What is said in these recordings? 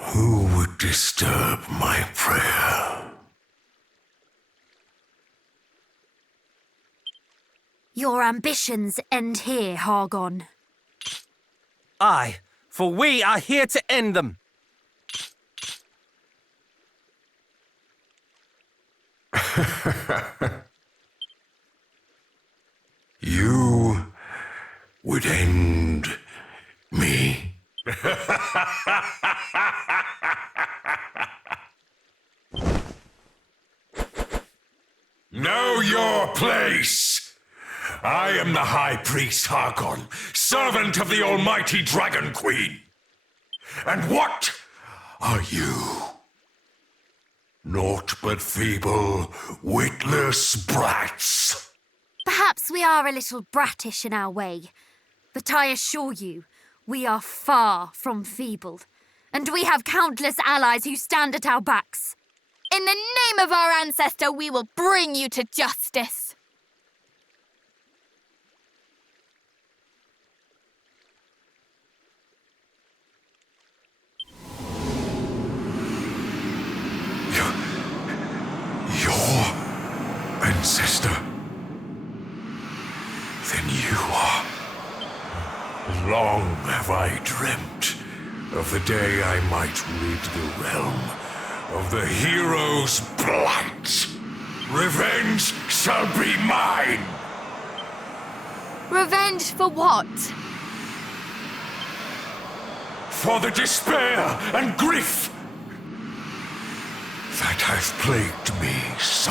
Who would disturb my prayer? Your ambitions end here, Hargon. Aye, for we are here to end them. You would end me? Know your place! I am the High Priest Hargon, servant of the Almighty Dragon Queen. And what are you? Naught but feeble, witless brats. Perhaps we are a little brattish in our way, but I assure you, we are far from feeble, and we have countless allies who stand at our backs. In the name of our ancestor, we will bring you to justice. Your ancestor? Then you are. Long have I dreamt of the day I might rid the realm of the hero's blight. Revenge shall be mine. Revenge for what? For the despair and grief that has plagued me so.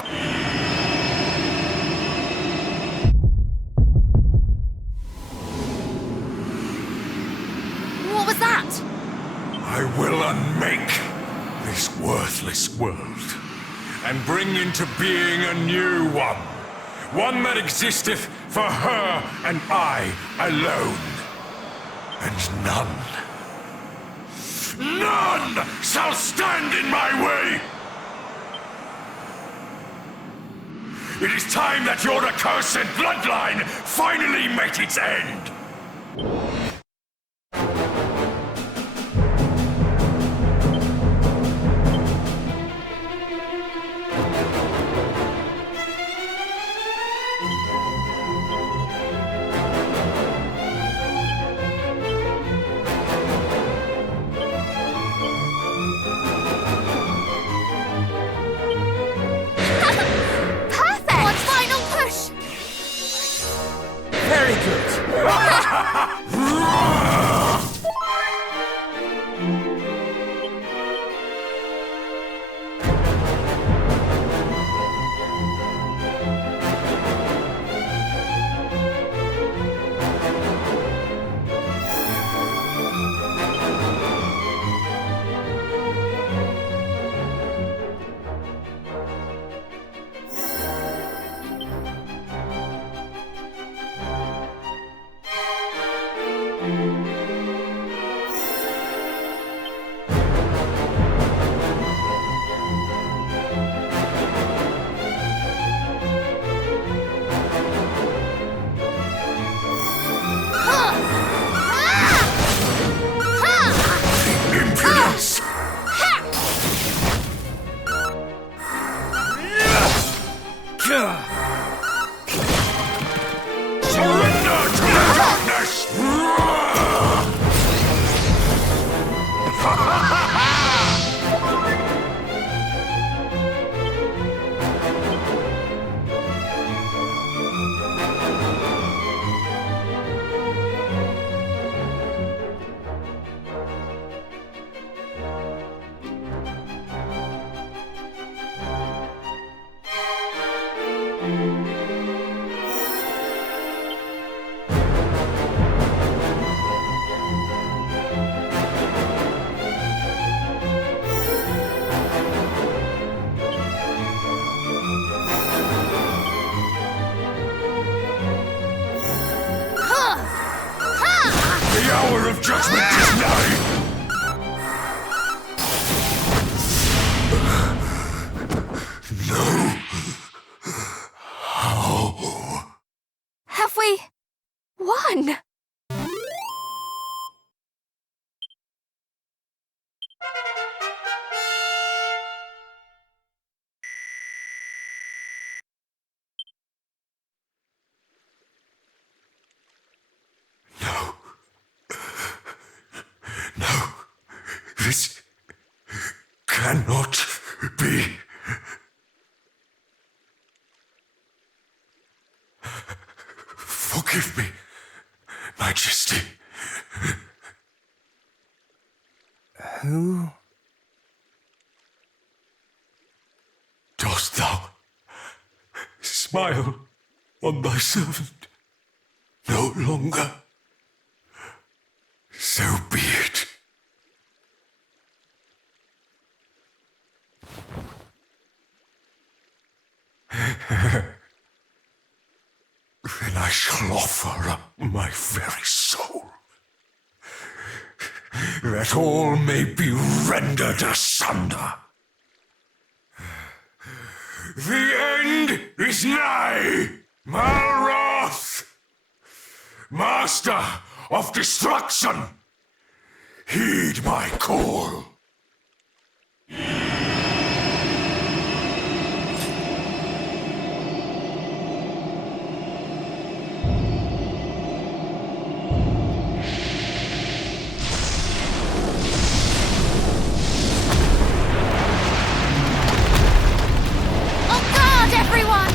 What was that? I will unmake this worthless world and bring into being a new one. One that existeth for her and I alone. And none shall stand in my way! It is time that your accursed bloodline finally met its end! Perfect! One final push! Very good. of judgment is nigh! No. How? Have we won? No. No. This cannot be. Forgive me, Majesty. Who? Dost thou smile on thy servant no longer? So be it. Then I shall offer up my very soul, that all may be rendered asunder. The end is nigh, Malroth! Master of destruction, heed my call. On guard, everyone!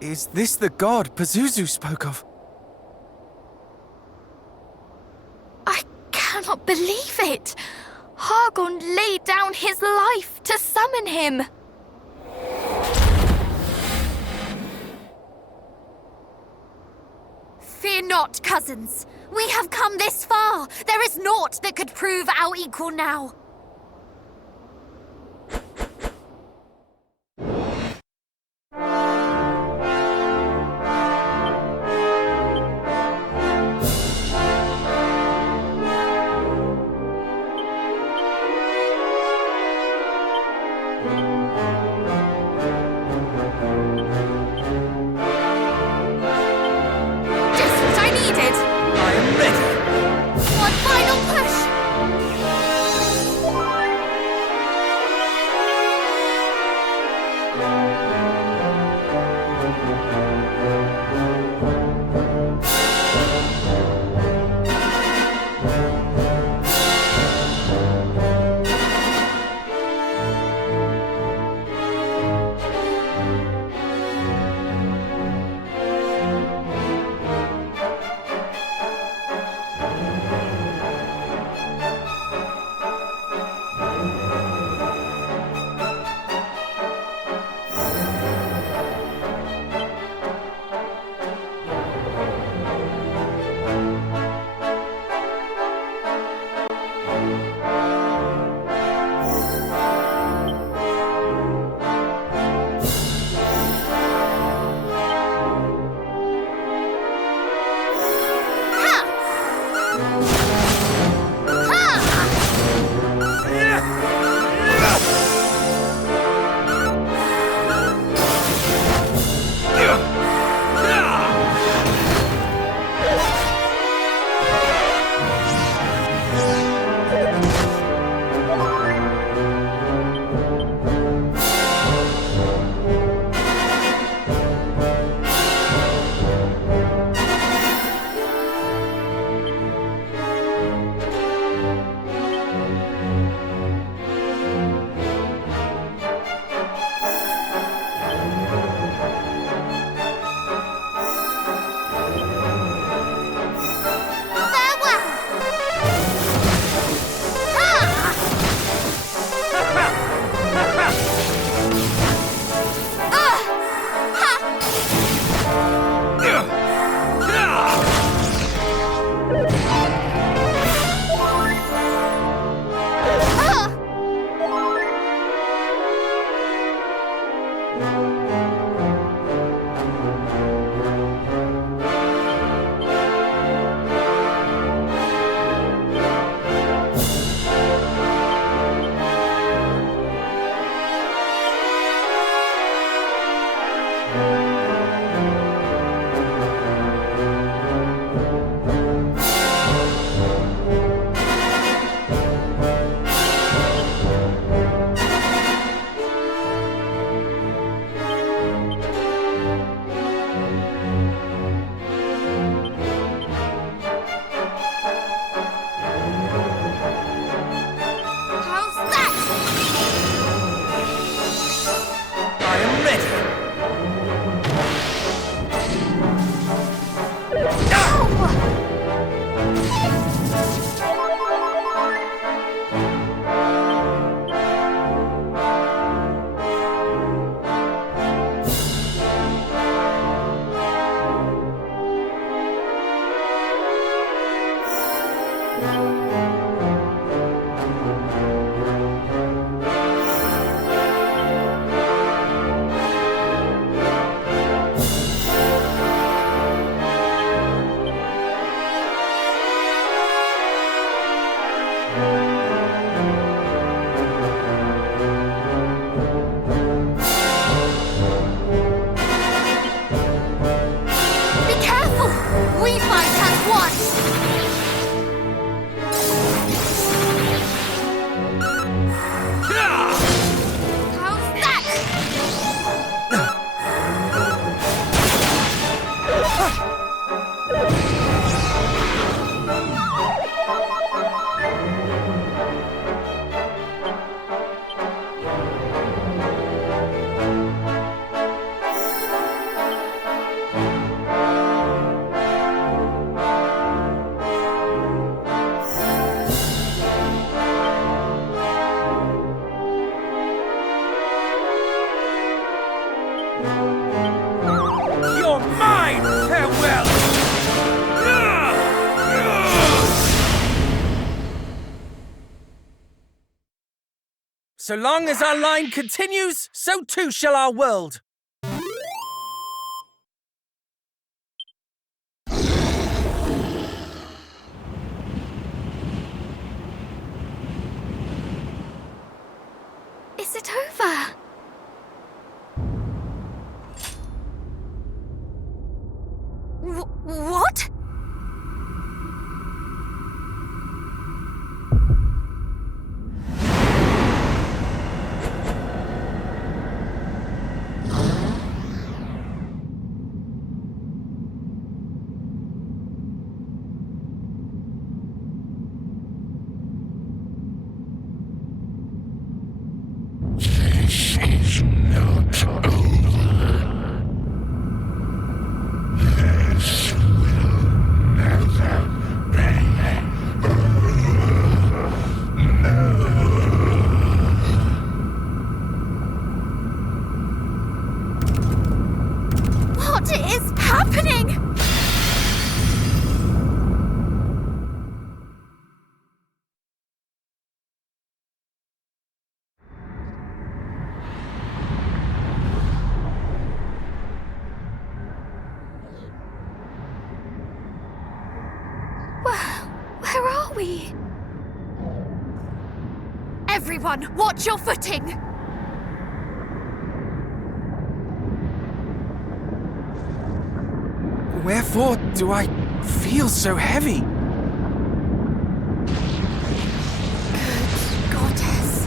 Is this the god Pazuzu spoke of? I cannot believe it. Hargon laid down his life to summon him. Fear not, cousins. We have come this far. There is naught that could prove our equal now. Just what I needed. I am ready. One final push! So long as our line continues, so too shall our world. Is it over? What? This is not over. This will never be over. What is happening? Where are we? Everyone, watch your footing! Wherefore do I feel so heavy? Good goddess.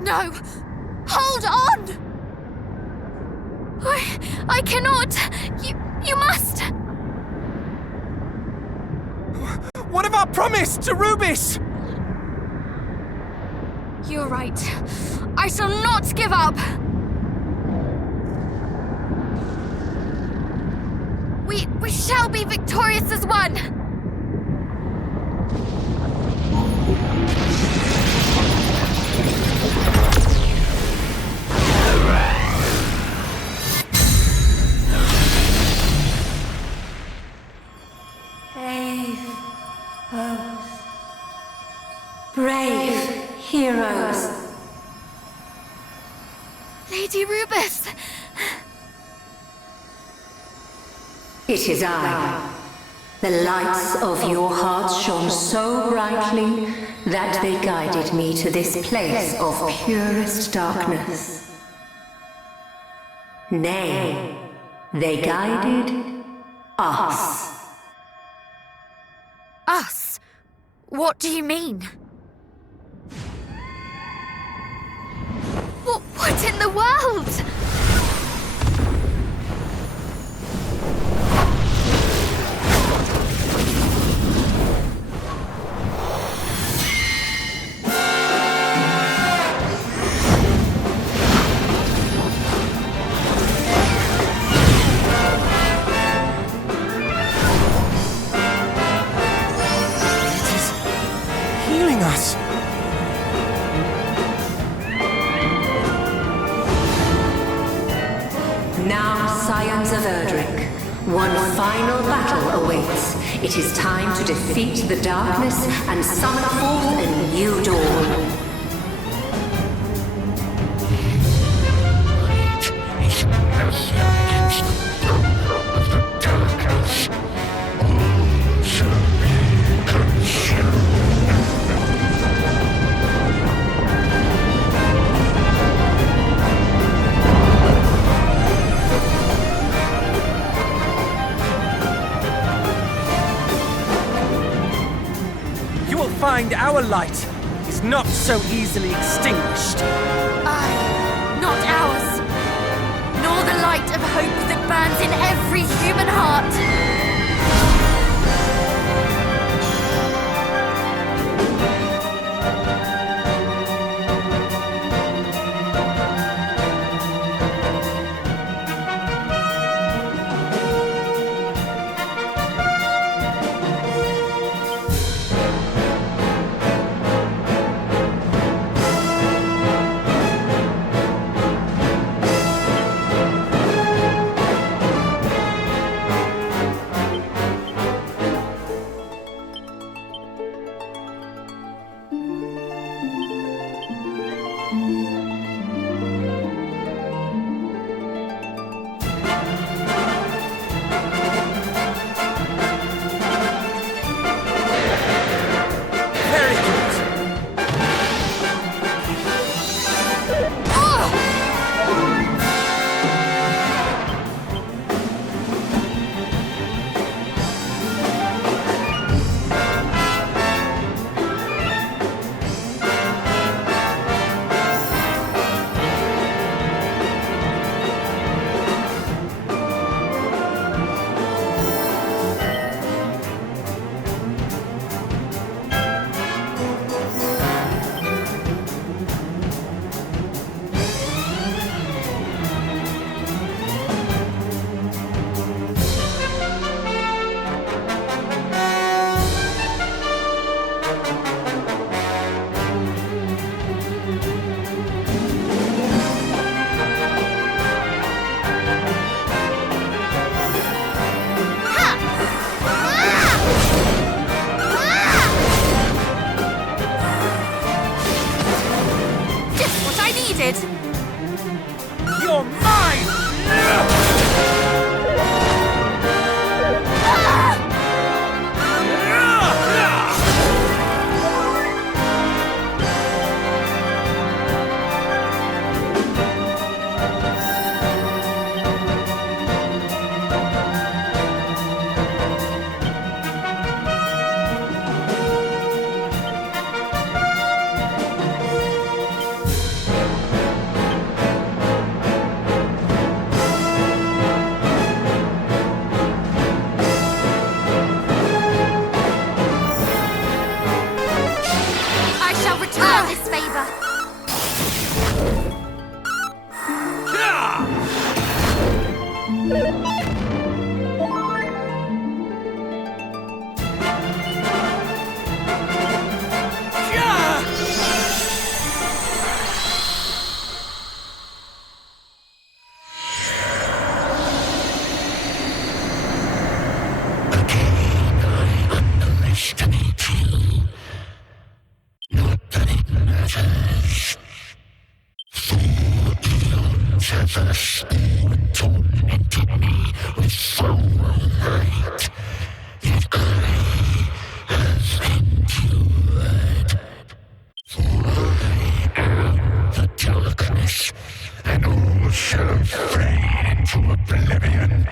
No! Hold on! I cannot! You must! What of our promise to Rubis? You're right. I shall not give up! We shall be victorious as one! Brave heroes. Lady Rubis! It is I. The lights of your hearts shone so brightly that they guided me to this place of purest darkness. Nay, they guided us. Us? What do you mean? What in the world? It is healing us. Now, scions of Erdrick, one final battle awaits. It is time to defeat the darkness and summon forth a new dawn. Is nothing of the darkness. All shall be consumed. You will find our light is not so easily extinguished. Aye, not ours. Nor the light of hope that burns in every human heart. oblivion.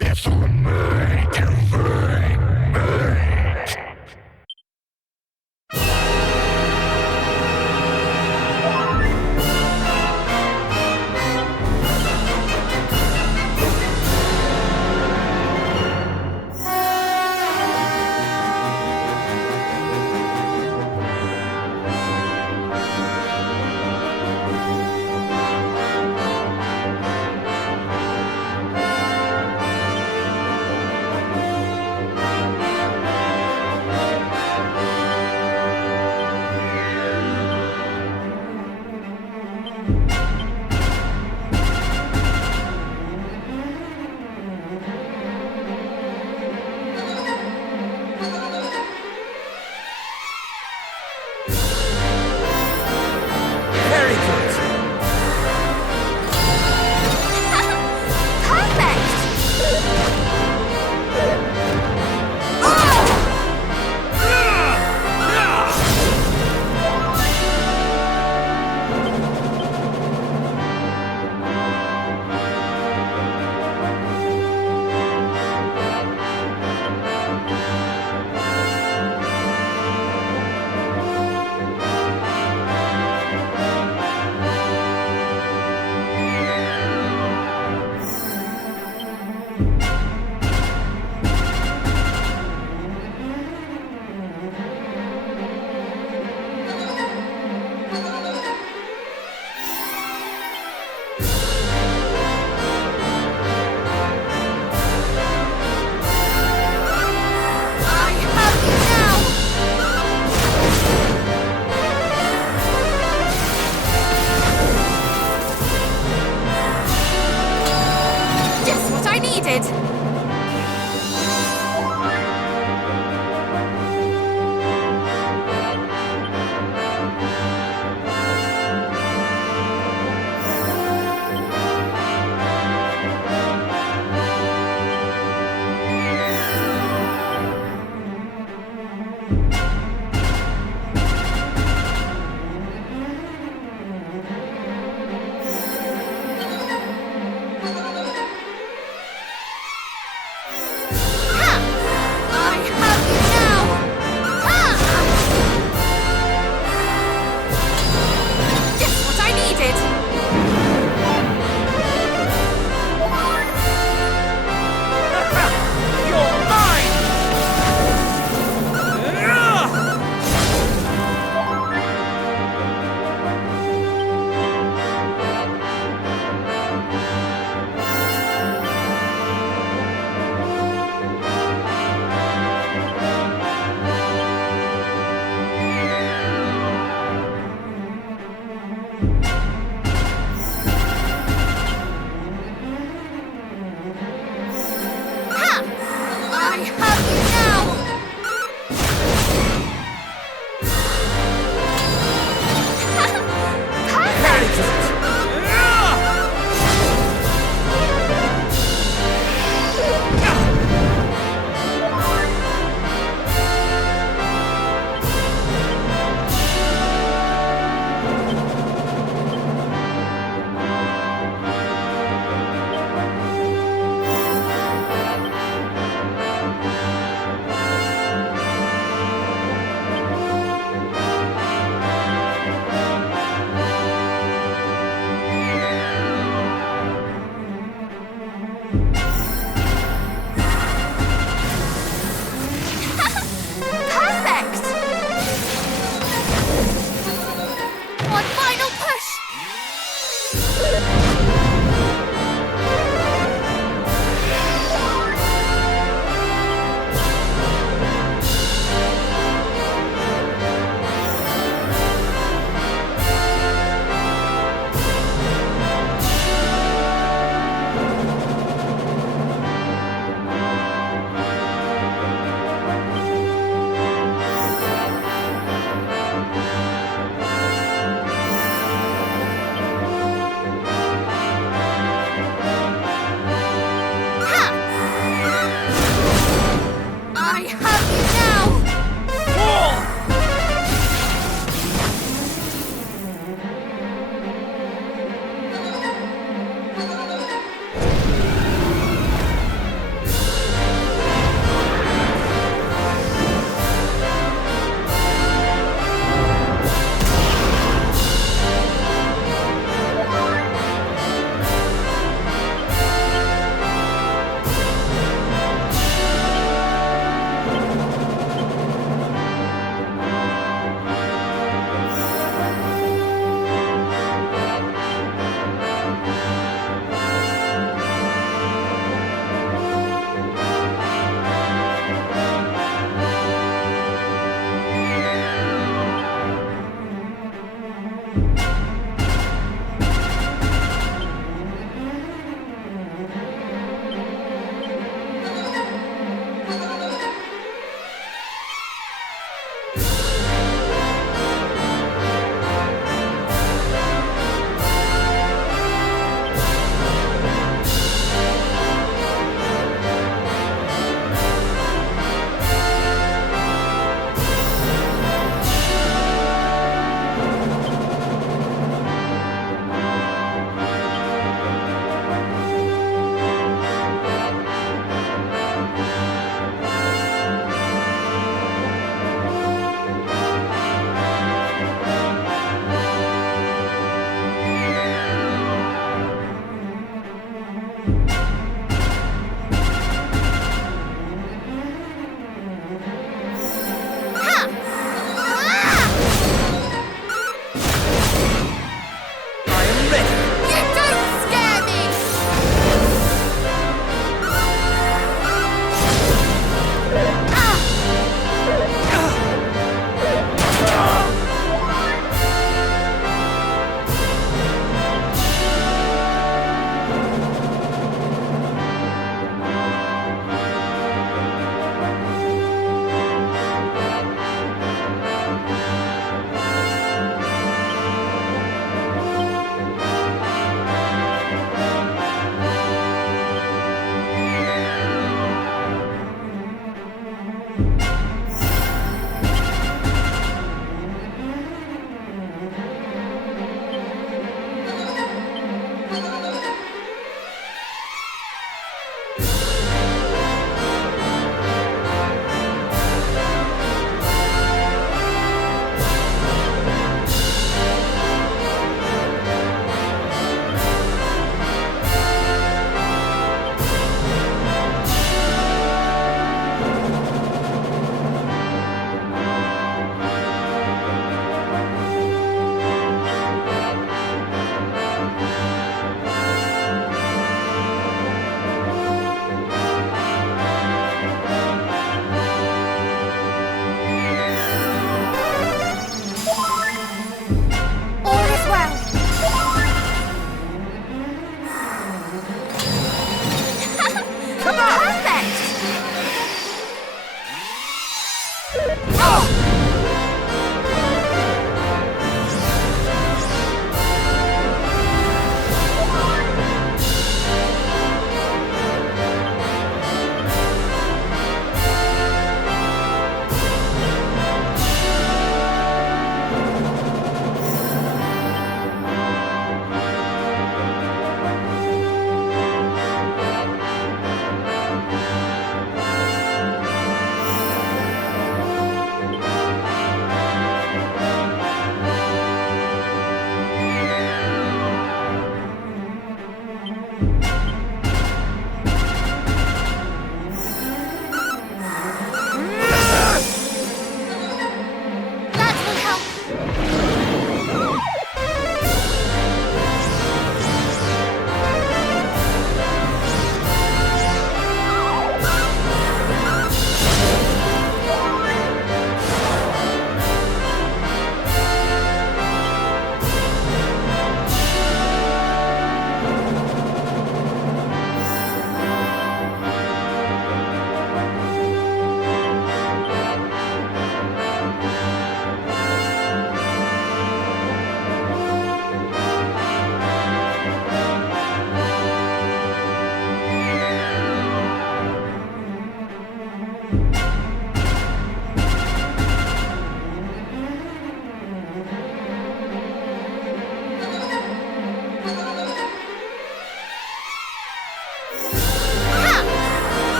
It's Remake, Remake. Very good. Perfect! I have you now! Just what I needed!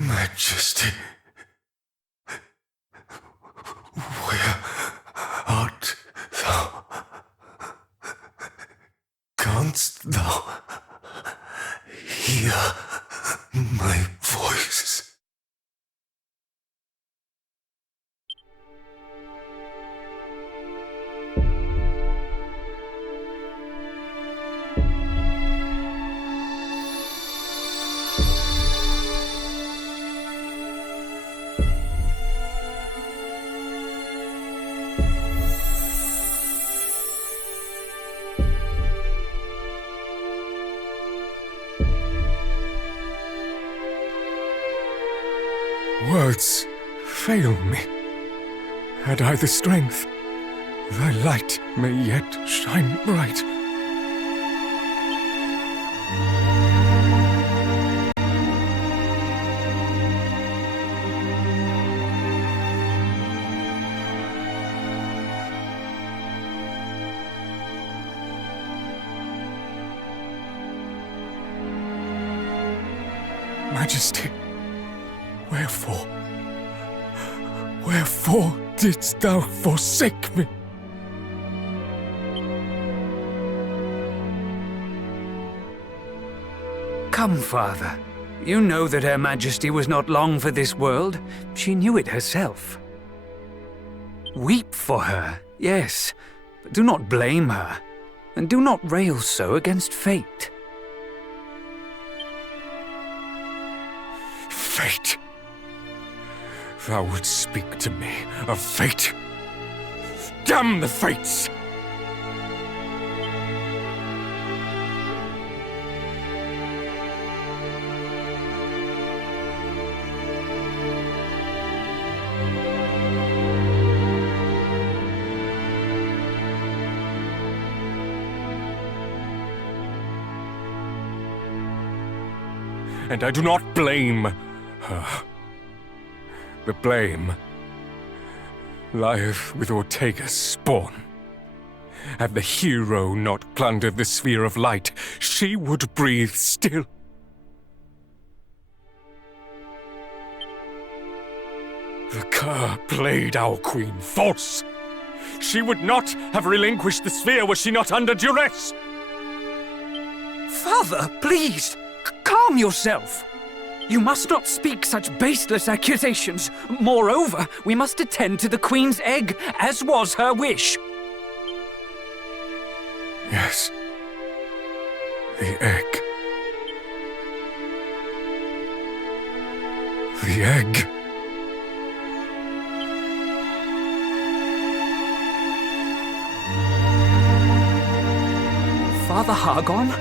Majesty, where art thou? Canst thou hear my voice? Words fail me. Had I the strength, thy light may yet shine bright. Majesty, wherefore? Wherefore didst thou forsake me? Come, Father. You know that Her Majesty was not long for this world. She knew it herself. Weep for her, yes, but do not blame her, and do not rail so against fate. Fate? Thou wouldst speak to me of fate? Damn the fates! And I do not blame her. The blame lieth with Ortega's spawn. Had the hero not plundered the sphere of light, she would breathe still. The cur played our queen false. She would not have relinquished the sphere were she not under duress. Father, please, calm yourself. You must not speak such baseless accusations. Moreover, we must attend to the Queen's egg, as was her wish. Yes. The egg. The egg. Father Hargon?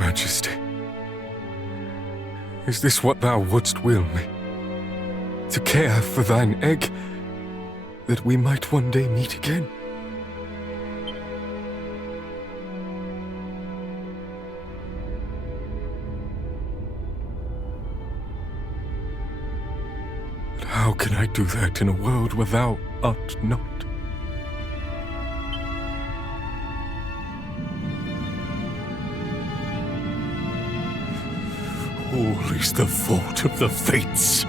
Majesty, is this what thou wouldst will me? To care for thine egg, that we might one day meet again? But how can I do that in a world where thou art not? All is the fault of the fates.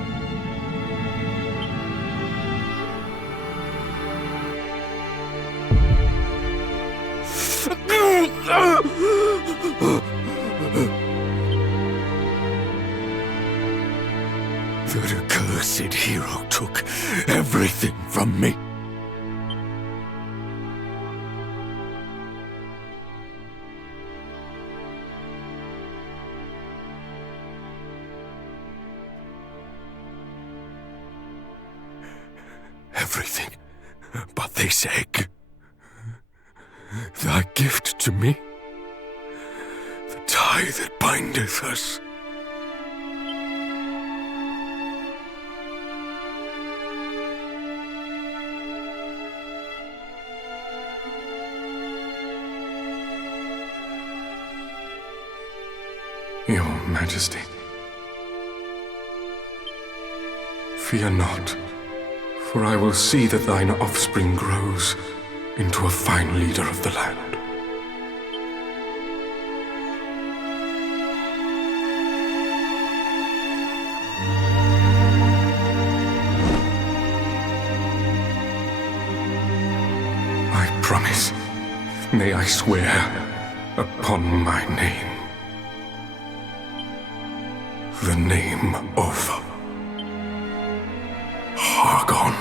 That accursed hero took everything from me. Everything but this egg. Thy gift to me. The tie that bindeth us. Your Majesty. Fear not, for I will see that thine offspring grows into a fine leader of the land. I promise, may I swear upon my name, the name of Hargon.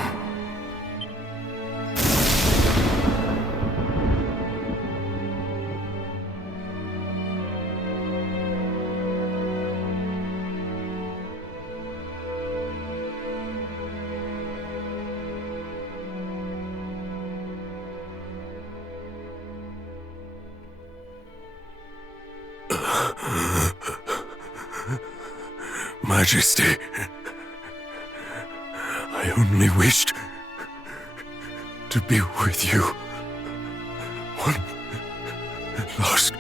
Majesty, I only wished to be with you one last.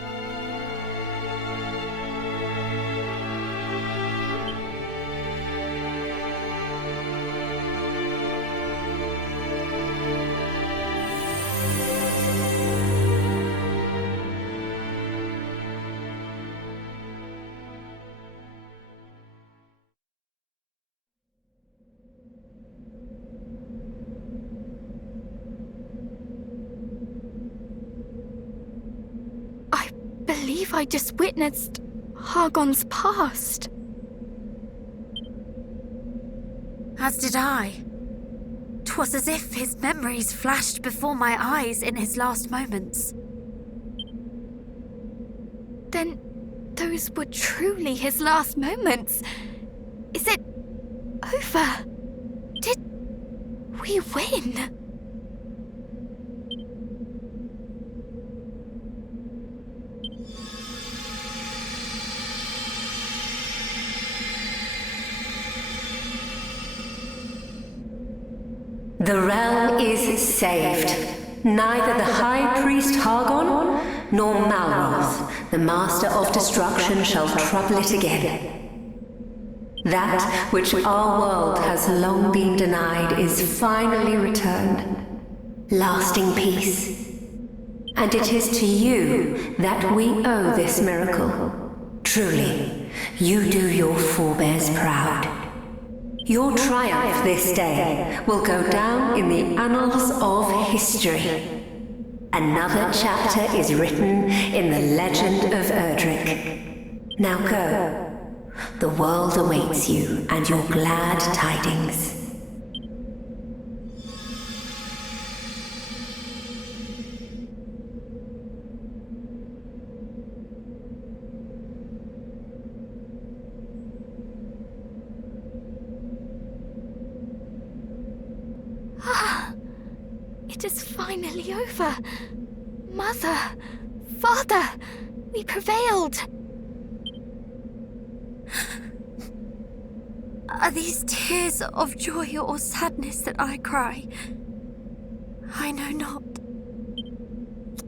I just witnessed Hargon's past. As did I. 'Twas as if his memories flashed before my eyes in his last moments. Then those were truly his last moments. Is it over? Did we win? The realm is saved. Neither the High Priest Hargon, nor Malroth, the Master of Destruction, shall trouble it again. That which our world has long been denied is finally returned. Lasting peace. And it is to you that we owe this miracle. Truly, you do your forebears proud. Your triumph this day will go down in the annals of history. Another chapter is written in the legend of Erdrick. Now go. The world awaits you and your glad tidings. It is finally over. Mother, Father, we prevailed. Are these tears of joy or sadness that I cry? I know not.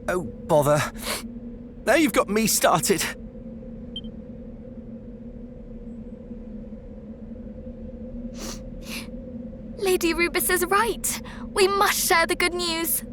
Oh, bother. Now you've got me started. Lady Rubus is right. We must share the good news.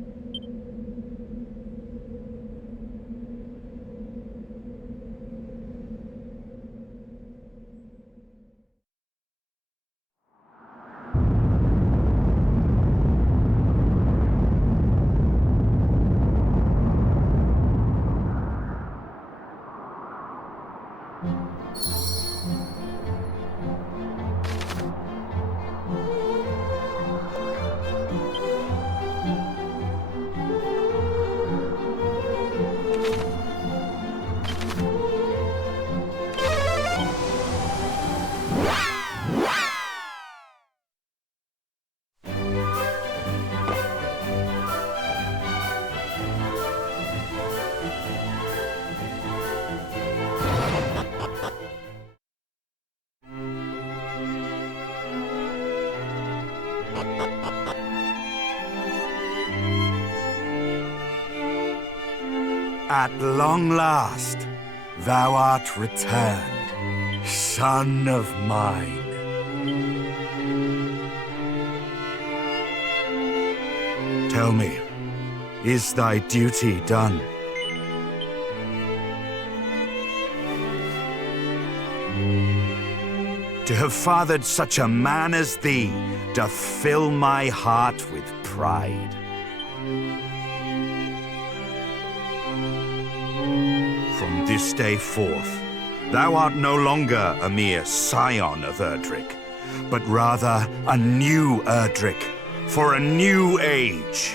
At long last, thou art returned. son of mine. Tell me, is thy duty done? To have fathered such a man as thee doth fill my heart with pride. From this day forth, thou art no longer a mere scion of Erdrick, but rather a new Erdrick for a new age.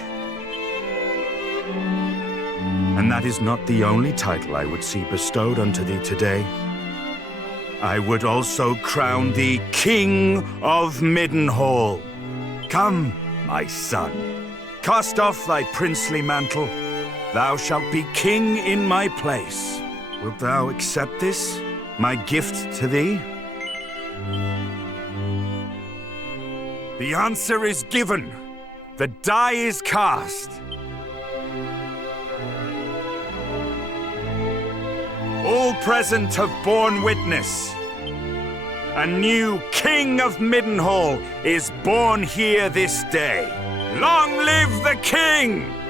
And that is not the only title I would see bestowed unto thee today. I would also crown thee King of Middenhall. Come, my son, cast off thy princely mantle. Thou shalt be king in my place. Wilt thou accept this, my gift to thee? The answer is given. The die is cast. All present have borne witness. A new King of Middenhall is born here this day. Long live the King!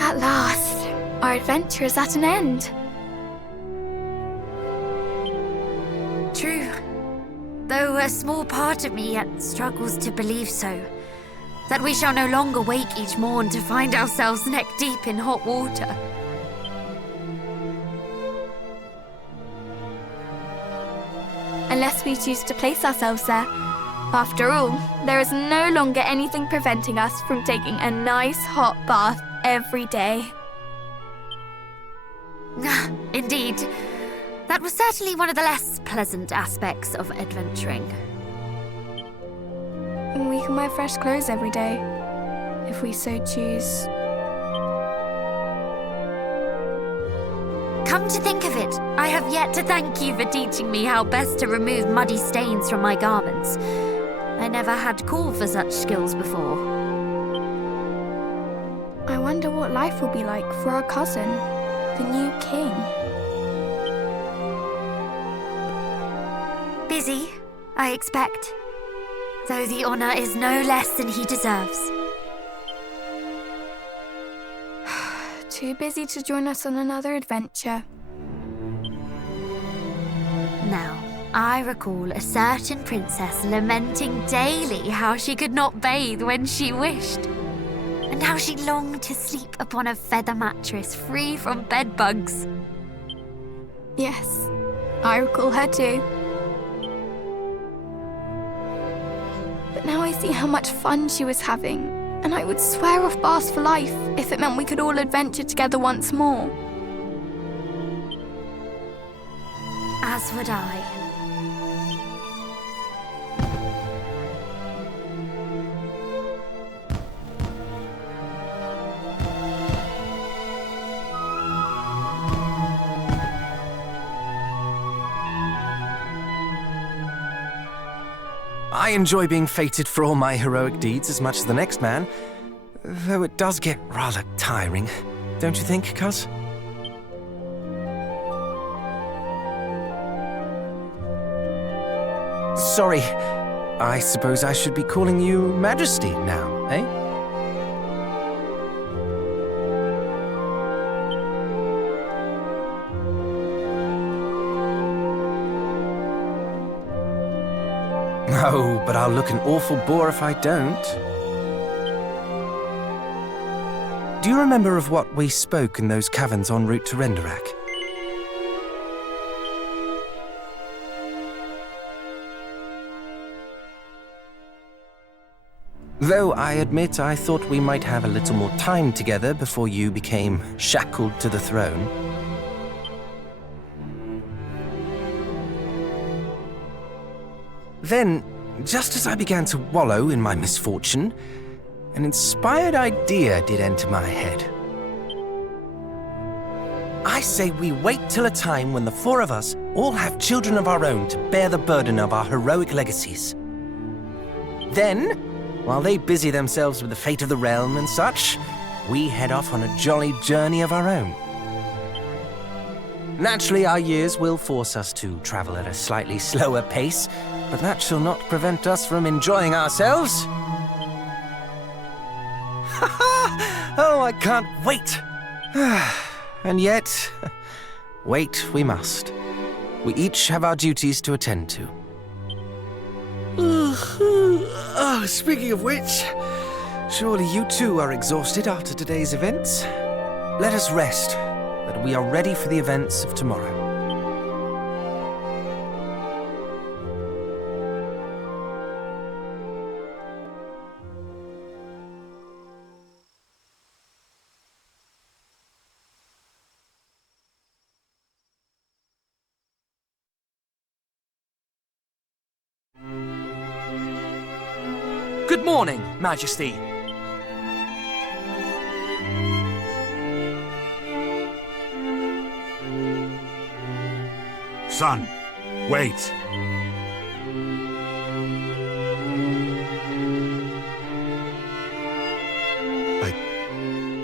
At last, our adventure is at an end. True. Though a small part of me yet struggles to believe so. That we shall no longer wake each morn to find ourselves neck deep in hot water. Unless we choose to place ourselves there. After all, there is no longer anything preventing us from taking a nice hot bath every day. Indeed. That was certainly one of the less pleasant aspects of adventuring. We can wear fresh clothes every day, if we so choose. Come to think of it, I have yet to thank you for teaching me how best to remove muddy stains from my garments. I never had call for such skills before. I wonder what life will be like for our cousin, the new king. Busy, I expect. Though the honor is no less than he deserves. Too busy to join us on another adventure. Now, I recall a certain princess lamenting daily how she could not bathe when she wished, and how she longed to sleep upon a feather mattress free from bedbugs. Yes, I recall her too. But now I see how much fun she was having, and I would swear off baths for life if it meant we could all adventure together once more. As would I. I enjoy being fated for all my heroic deeds as much as the next man, though it does get rather tiring, don't you think, cuz? Sorry. I suppose I should be calling you Majesty now, eh? Oh, but I'll look an awful bore if I don't. Do you remember of what we spoke in those caverns en route to Renderak? Though I admit I thought we might have a little more time together before you became shackled to the throne. Then, just as I began to wallow in my misfortune, an inspired idea did enter my head. I say we wait till a time when the four of us all have children of our own to bear the burden of our heroic legacies. Then, while they busy themselves with the fate of the realm and such, we head off on a jolly journey of our own. Naturally, our years will force us to travel at a slightly slower pace, but that shall not prevent us from enjoying ourselves. Oh, I can't wait! And yet, wait we must. We each have our duties to attend to. Oh, speaking of which, surely you too are exhausted after today's events? Let us rest, that we are ready for the events of tomorrow. Good morning, Majesty. Son, wait.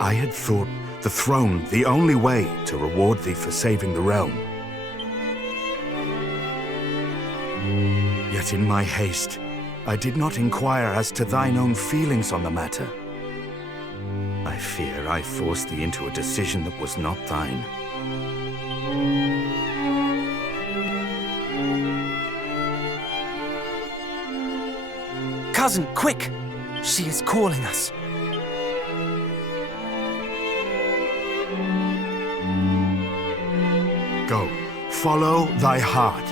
I had thought the throne the only way to reward thee for saving the realm. Yet in my haste, I did not inquire as to thine own feelings on the matter. I fear I forced thee into a decision that was not thine. Cousin, quick! She is calling us. Go, follow thy heart.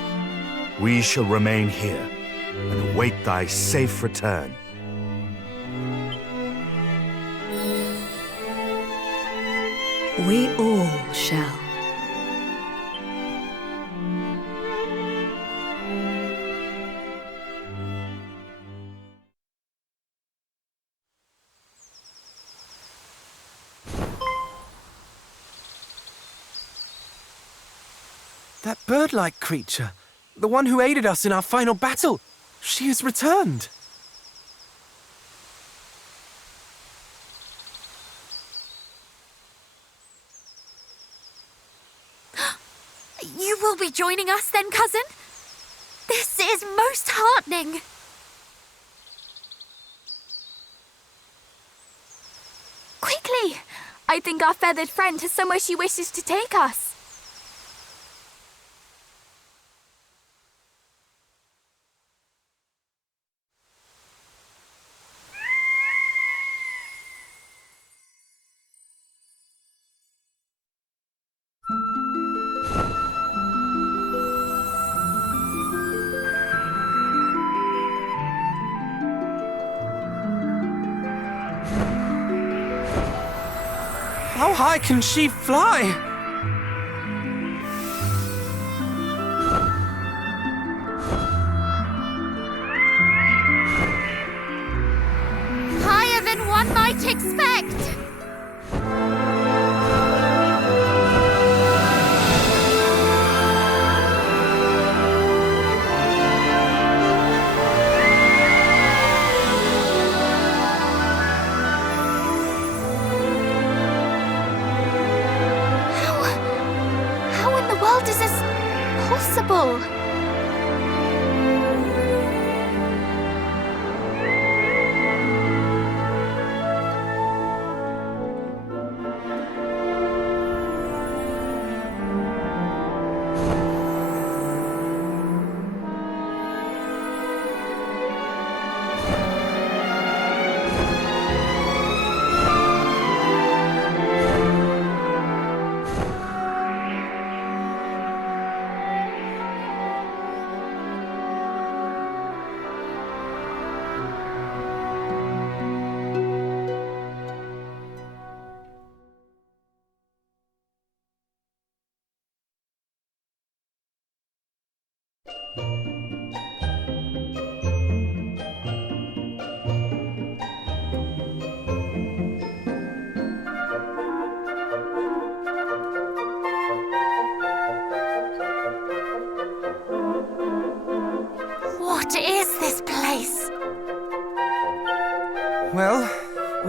We shall remain here and await thy safe return. We all shall. That bird-like creature, the one who aided us in our final battle, she has returned. You will be joining us then, cousin? This is most heartening. Quickly! I think our feathered friend has somewhere she wishes to take us. How high can she fly? Higher than one might expect.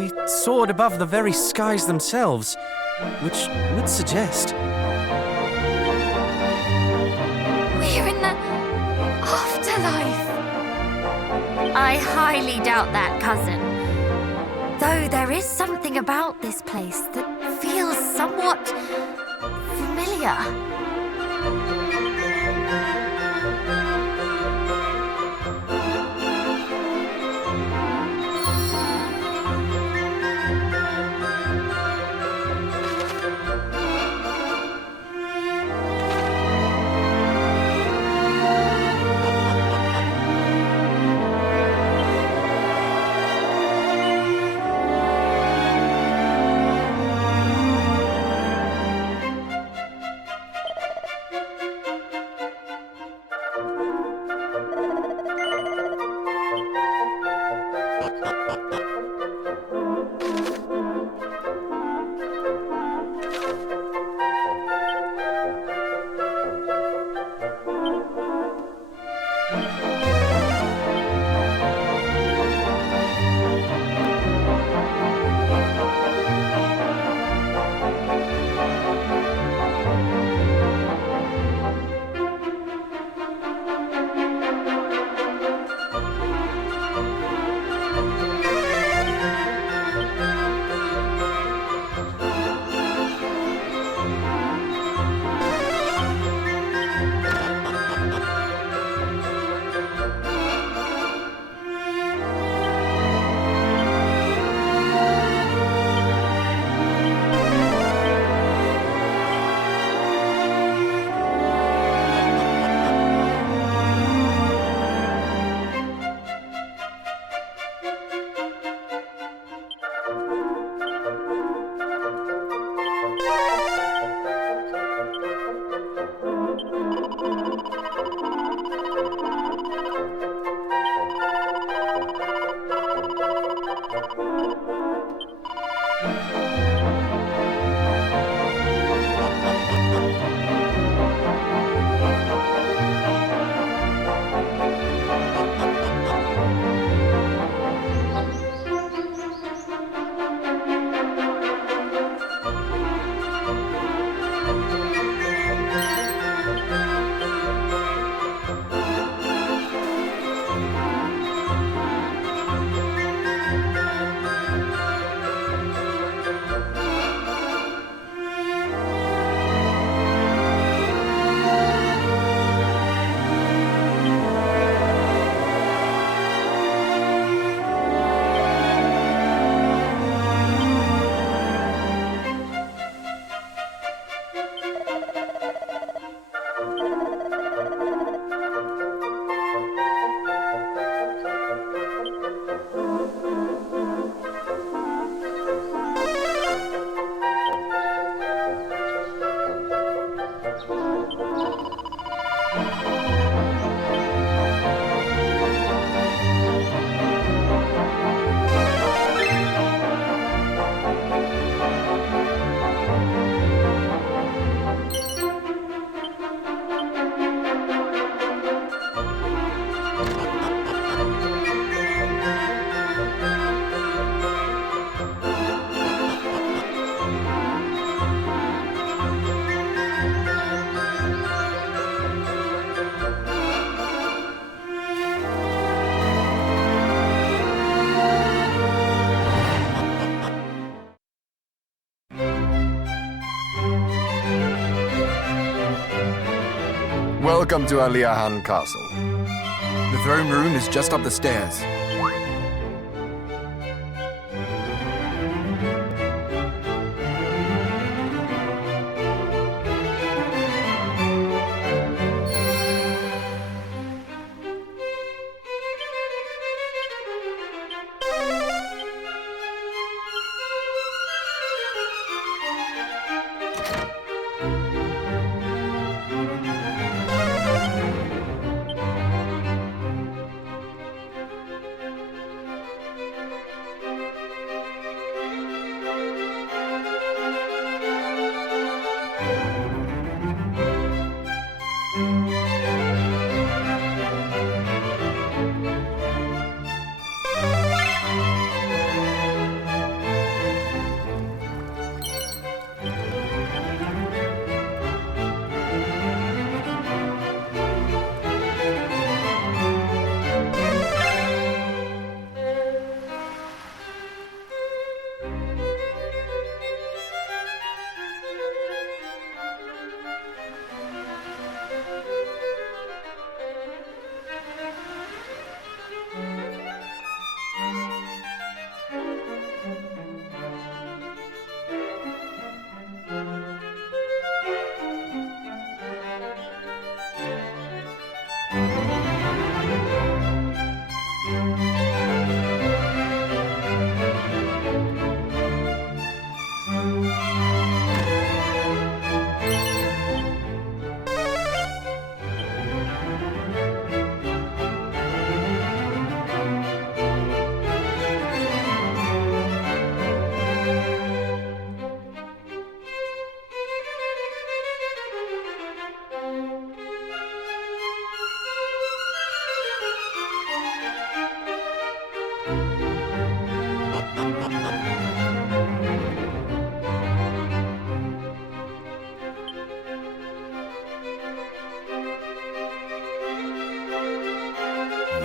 We soared above the very skies themselves, which would suggest... We're in the afterlife. I highly doubt that, cousin. Though there is something about this place that feels somewhat familiar. Welcome to Aliahan Castle. The throne room is just up the stairs.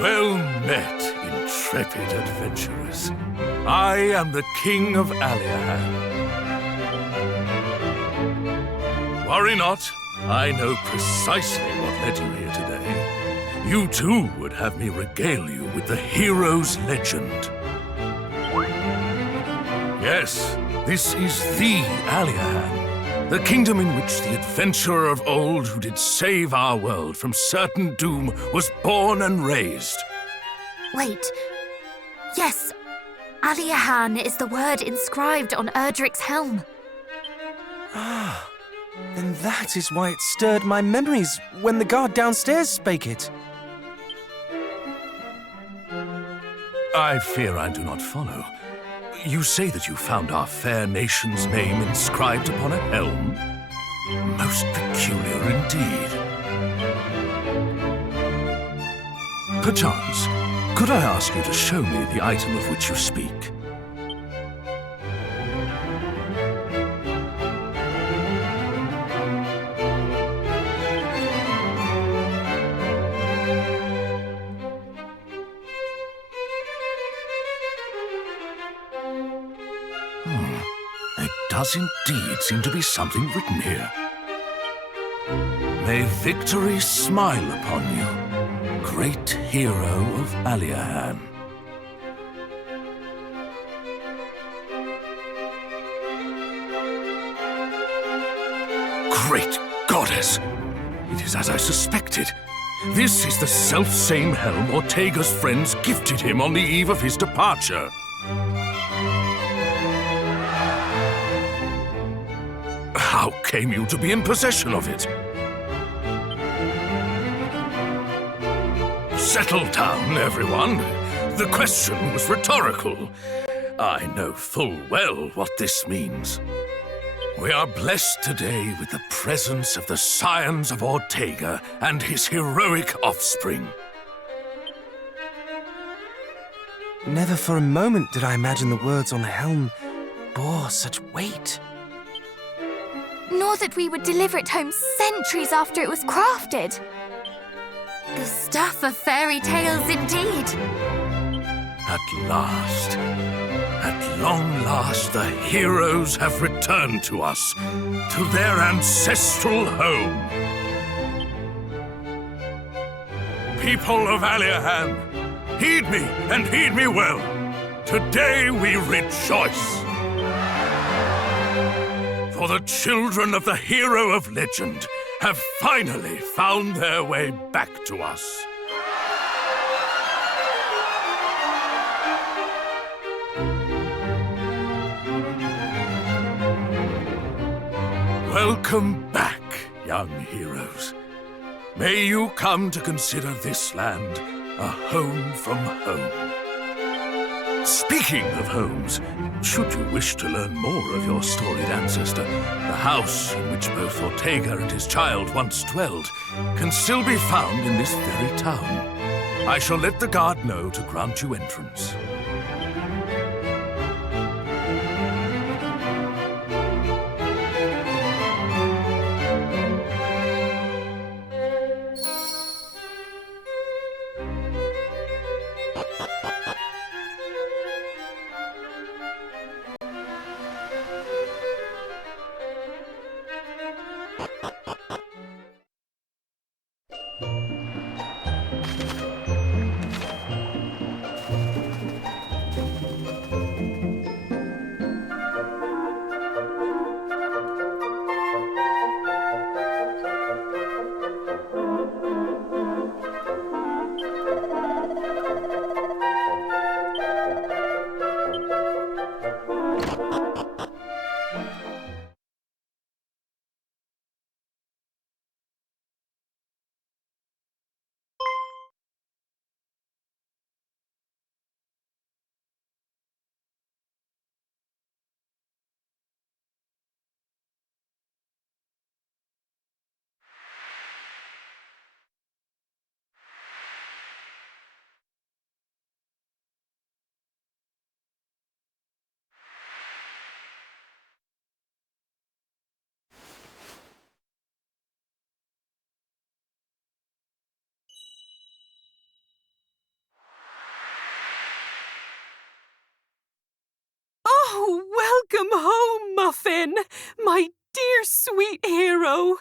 Well met, intrepid adventurers. I am the King of Aliahan. Worry not, I know precisely what led you here today. You too would have me regale you with the hero's legend. Yes, this is the Aliahan, the kingdom in which the adventurer of old who did save our world from certain doom was born and raised. Wait. Yes, Aliahan is the word inscribed on Erdric's helm. Ah, then that is why it stirred my memories when the guard downstairs spake it. I fear I do not follow. You say that you found our fair nation's name inscribed upon a helm? Most peculiar indeed. Perchance, could I ask you to show me the item of which you speak? There does indeed seem to be something written here. May victory smile upon you, great hero of Aliahan. Great goddess! It is as I suspected. This is the self-same helm Ortega's friends gifted him on the eve of his departure. How came you to be in possession of it? Settle down, everyone. The question was rhetorical. I know full well what this means. We are blessed today with the presence of the scions of Ortega and his heroic offspring. Never for a moment did I imagine the words on the helm bore such weight. Nor that we would deliver it home centuries after it was crafted. The stuff of fairy tales indeed. At long last, the heroes have returned to us, to their ancestral home. People of Aliahan, heed me and heed me well. Today we rejoice. For the children of the hero of legend have finally found their way back to us. Welcome back, young heroes. May you come to consider this land a home from home. Speaking of homes, should you wish to learn more of your storied ancestor, the house in which both Ortega and his child once dwelled can still be found in this very town. I shall let the guard know to grant you entrance. Finn, my dear sweet hero.